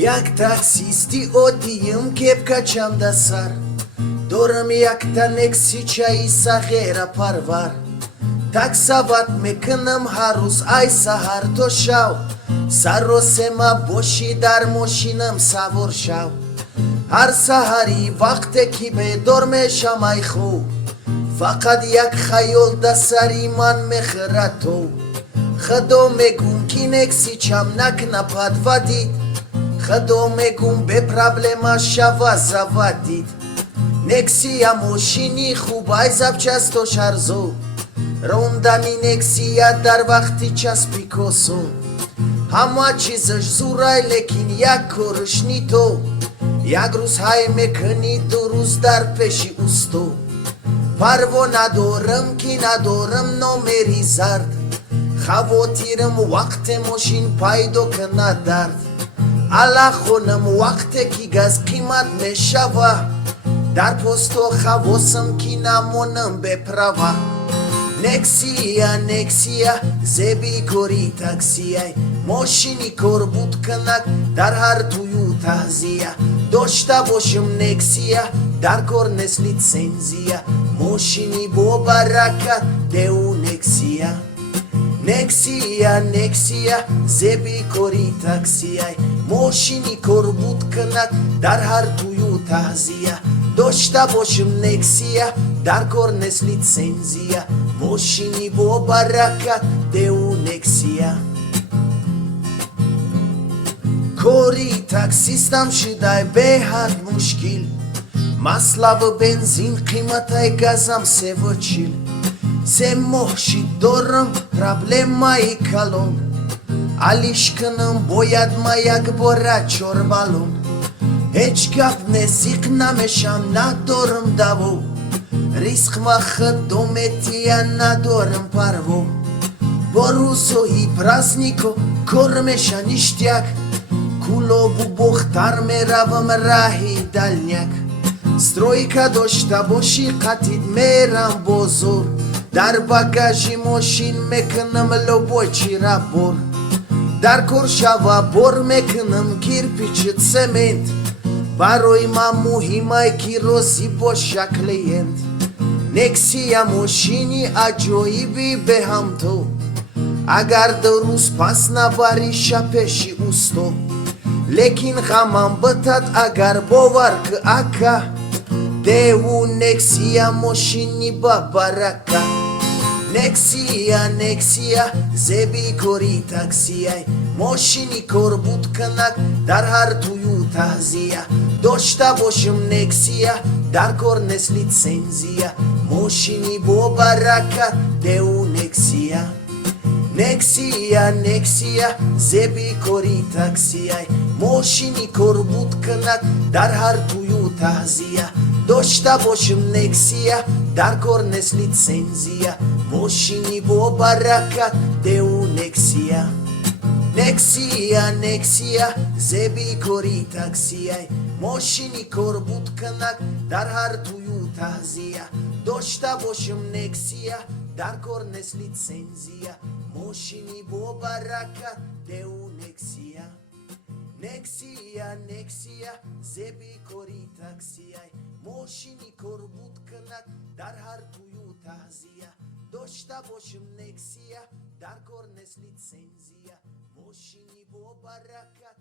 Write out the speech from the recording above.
Як таксисти одием кепкачам да сар дорам якта некси чаи сағера парвар таксават мекунам ҳаррӯз ай саҳар то шав саросема боши дар мошинам савор шав ҳар саҳари вақте ки бедор мешам ай худ фақат як хаёл да сари ман мехӯрад то худо мегӯм ки некси чам накна падвадид худо мегӯм бе проблема шава завадид нексия мошини хуб ай запчастош арзон рондани нексия дар вақти часпи косон ҳама чизаш зурай лекин як корш ни то як рӯз ҳай мекунӣ ду рӯз дар пеши усто парво надорам ки надорам номери зард хавотирам вақте мошин пайдо кунад дард аллахонам вақте ки газ қимат мешава дар посто хавосам ки намонам беправа нексия нексия зеби кори таксияй мошини корбуд кунак дар ҳар тӯю таҳзия дошта бошам нексия дар кор нест литсензия мошини бобаракат деу нексия нексия нексия зеби кори таксияй мошини корбуд кунак дар ҳар тӯю таҳзия дошта бошам нексия дар кор нест литсензия мошини бобаракат деу нексия кори таксистам шудай беҳад мушкил маслав бензин қиматай газам 340 се моҳ шид дорам проблемаи калон алиш кунам бояд ма як бора 4 баллон ҳеҷ гап нест иқ намешам надорам даво рисқма худо метия надорам парво бо рӯзҳои празднико кор меша ништяк кулобу бохтар меравам раҳи дальняк стройка дошта боши қатид мерам бозор дар багажи мошин мекунам лобой чирабор дар кор шава бор мекунам кирпичи цемент барои ман муҳимай ки розӣ боша клиент нексия мошини аҷоиби беҳамто агар ду рӯз пас набариша пеши усто лекин ғамам битад агар бовар ки ака деву нексия мошини бабарака нексия нексия зеби кори таксияй мошини корбуд кунак дар ҳар тӯю таҳзия дошта бошам нексия дар кор нест литсензия мошини бобаракат деу нексия нексия нексия зеби кори таксияй мошини корбуд кунак дар ҳар тӯю таҳзия дошта бошам нексия дар кор нест литсензия мошини бобаракат деу нексия нексия нексия зеби кори таксияй мошини корбуд кунак дар ҳар тӯю таҳзия дошта бошам нексия дар кор нест литсензия мошини бобаракат деу нексия нексия нексия зеби кори таксияй мошини корбуд кунак дар ҳар тӯю таҳзия дошта бошам нексия дар кор нест литсензия мошини бобаракат